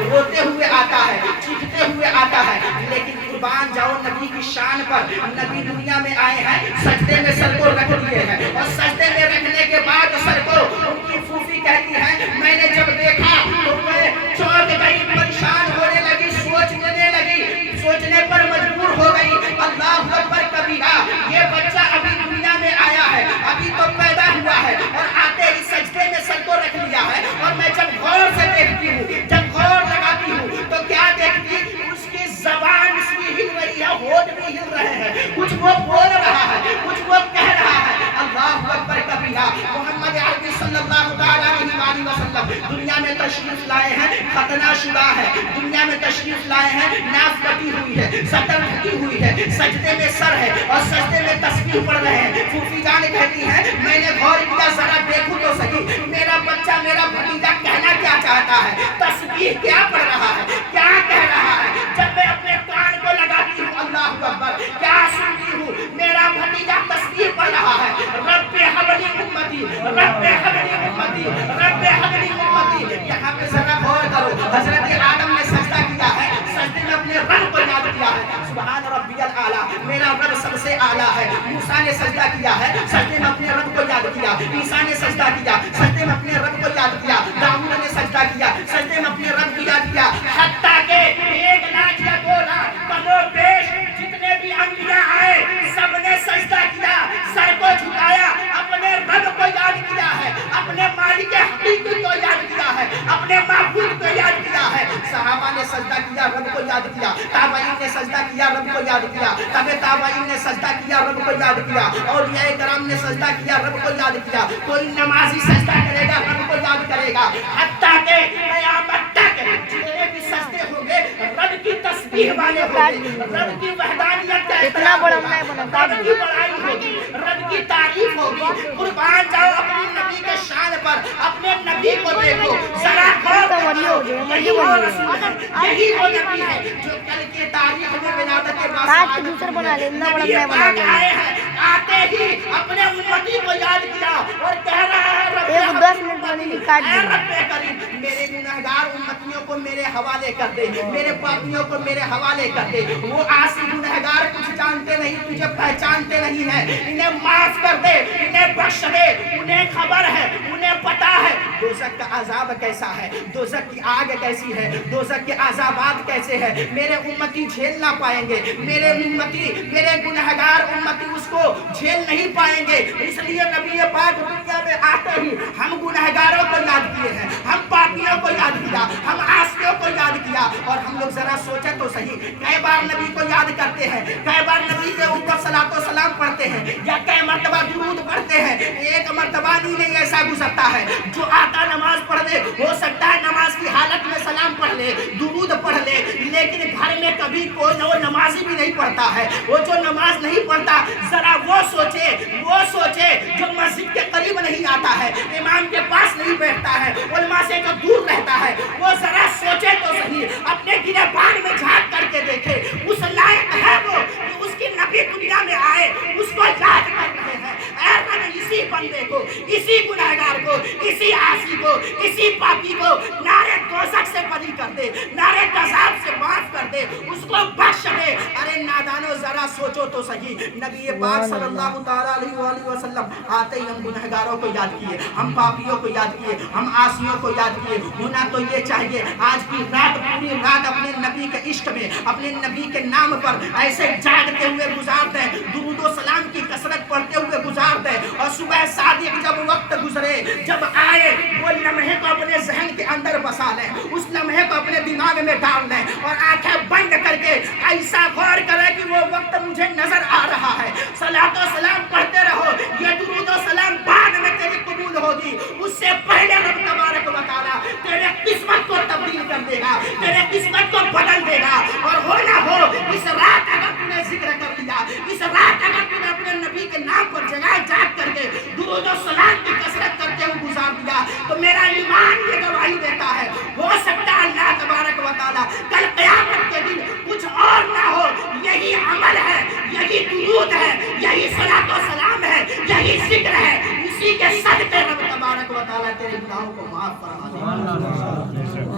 روتے ہوئے آتا ہے, چیختے ہوئے آتا ہے, لیکن قربان جاؤ نبی کی شان پر, نبی دنیا میں آئے ہیں, سجدے میں سر کو رکھ دیے ہیں, اور سجدے میں رکھنے کے بعد سر کو ان کی پھوپھی کہتی ہے میں نے جب دیکھا تو میں چونک گئی, پریشان ہونے لگی, سوچنے پر مجبور ہو گئی, اللہ اکبر کبیرہ, یہ بچہ ابھی دنیا میں آیا ہے, ابھی تو پیدا ہوا ہے, اور آتے ہی سجدے میں سر کو رکھ لیا ہے, اور میں جب غور سے دیکھتی ہوں, جب غور لگاتی ہوں تو کیا دیکھتی, اس کی زبان اس کی ہل رہی ہے, ہونٹ بھی ہل رہے ہیں, کچھ وہ بول رہا ہے, کچھ وہ کہہ رہا ہے, اللہ اکبر کبیرہ. محمد عربی صلی اللہ علیہ وسلم دنیا میں تشریف لائے ہیں, ختنہ شدہ ہے, دنیا میں تشریف لائے ہیں, ناف کٹی ہوئی ہے, سطر ڈھکی ہوئی ہے, سجدے میں سر ہے, اور سجدے میں تسبیح پڑھ رہے ہیں. پھوپھی جان کہتی ہیں میں نے غور کیا, ذرا دیکھوں تو صحیح میرا بچہ, میرا بھتیجا کہنا کیا چاہتا ہے, تسبیح کیا پڑھ رہا ہے, کیا کہہ رہا ہے. جب میں اپنے کان کو لگاتی ہوں, اللہ اکبر, کیا سنتی ہوں, میرا بھتیجا تسبیح پڑھ رہا ہے, رب حبلی امتی, رب حبلی امتی, رب حبلی امتی. یہاں پہ ذرا غور کرو, حضرت آدم نے سجدہ کیا ہے, سجدے میں اپنے رب کو یاد کیا ہے, سبحان ربی الاعلیٰ, میرا رب سب سے اعلیٰ ہے. موسیٰ نے سجدہ کیا ہے, سجدے میں اپنے رب کو یاد کیا. عیسیٰ نے سجدہ کیا, سجدے میں اپنے رب کو یاد کیا. داؤد نے سجدہ کیا, سجدے میں اپنے رب کو یاد کیا. حتیٰ کہ 1 لاکھ یا 2 لاکھ کم و بیش جتنے بھی انبیاء آئے, سب نے سجدہ کیا, سر کو جھکایا, اپنے رب کو یاد کیا ہے, اپنے مالک حقیقی کو یاد کیا ہے, اپنے معبود کو یاد کیا ہے. صحابہ نے سجدہ کیا, رب کو یاد کیا. تابعین نے سجدہ کیا, رب کو یاد کیا. تبع تابعین نے سجدہ کیا, رب کو یاد کیا. اولیاء کرام نے سجدہ کیا, رب کو یاد کیا. کوئی نمازی سجدہ کرے گا, رب کو یاد کرے گا. حتیٰ کہ قیامت تک جتنے بھی سجدے ہوں گے رب کی تسبیح والے ہوں گے, رب کی وحدانیت کا احترام ہوگا, رب کی بڑائی ہوگی, رب کی تعریف ہوگی. قربان جاؤ اپنے نبی کے شان پر, اپنے نبی کو دیکھو, ذرا غور کرو. یہی وہ رسول ہے, یہی وہ نبی ہے جو کل کے تاریخ میں ولادت باس نبی پاک آئے ہیں, آتے ہی اپنے امتی کو یاد کیا اور کہہ رہا ہے رب کریم, میرے گنہگار امتیوں کو میرے حوالے کر دے, میرے پاپیوں کو میرے حوالے کر دے. وہ عاصی گنہگار کچھ جانتے نہیں, تجھے پہچانتے نہیں ہیں, انہیں معاف کر دے, انہیں بخش دے. انہیں خبر ہے, انہیں پتا ہے دوزخ کا عذاب کیسا ہے, دوزخ کی آگ کیسی ہے, دوزخ کے عذابات کیسے ہیں. میرے امتی جھیل نہ پائیں گے, میرے امتی, میرے گنہگار امتی اس کو جھیل نہیں پائیں گے. اس لیے نبی پاک دنیا میں آتے ہی ہم گنہگاروں کو یاد کیے ہیں, ہم پاپیوں کو یاد کیا, ہم عاصیوں کو یاد کیا. اور ہم لوگ ذرا سوچیں تو صحیح, کئی بار نبی کو یاد کرتے ہیں, کئی بار نبی کے اوپر صلاۃ و سلام پڑھتے ہیں, یا کئی مرتبہ درود پڑھتے ہیں. ایک مرتبہ نہیں ایسا گزرتا ہے جو آتا نماز پڑھ لے, ہو سکتا ہے نماز کی حالت میں سلام پڑھ لے, درود پڑھ لے, لیکن گھر میں کبھی کوئی نمازی بھی نہیں پڑھتا ہے. وہ جو نماز نہیں پڑھتا, ذرا وہ سوچے جو مسجد کے قریب نہیں آتا ہے, امام کے پاس نہیں بیٹھتا ہے, علماء سے جو دور رہتا ہے, وہ ذرا سوچے تو صحیح, اپنے گریبان میں جھانک کر کے دیکھے. اس لائق ہے وہ کہ اس کی نبی دنیا میں آئے, اس کو یاد کر رہے ہیں. اے رب, اسی بندے کو, اسی گنہگار کو, اسی عاصی کو, اسی پاپی کو نارے دوزخ سے بری کر دے, نارے عذاب سے معاف کر دے, اس کو بخش دے. ارے نادانو ذرا سوچو تو صحیح, نبی پاک صلی اللہ تعالیٰ علیہ وآلہ وسلم آتے ہی ہم گنہگاروں کو یاد کیے, ہم پاپیوں کو یاد کیے, ہم عاصیوں کو یاد کیے. ہونا تو یہ چاہیے آج کی رات, پوری رات اپنے نبی کے عشق میں, اپنے نبی کے نام پر ایسے جاگتے ہوئے گزار دیں, درود و سلام کی کثرت پڑھتے ہوئے گزار دیں. اور صبح صادق جب وقت گزرے, جب آئے, وہ لمحے کو اپنے ذہن کے اندر بسا لیں, اس لمحے کو اپنے دماغ میں ڈال لیں, اور آنکھیں بند کر کے ایسا غور کریں کہ وہ وقت مجھے نظر آ رہا ہے. صلاۃ و سلام پڑھتے رہو, یہ درود و سلام بعد میں تیری قبول ہوگی, اس سے پہلے رب تبارک و تعالیٰ تیرے قسمت کو تبدیل کر دے گا, تیرے قسمت کو بدل دے گا. اور ہو نہ ہو اس رات اگر تم نے ذکر کر لیا, اس رات اگر تم نے اپنے نبی کے نام پر جاگ کر کے درود و سلام کی کثرت کرتے ہوئے گزار دیا, تو میرا ایمان یہ گواہی دیتا ہے, ہو سکتا ہے اللہ تبارک و تعالیٰ کل قیامت کے دن کچھ اور نہ ہو, یہی عمل ہے, یہی درود ہے, یہی صلاۃ و سلام ہے, یہی ذکر ہے, اسی کے صدقے رب تبارک و تعالیٰ تیرے گناہوں کو معاف فرما دے.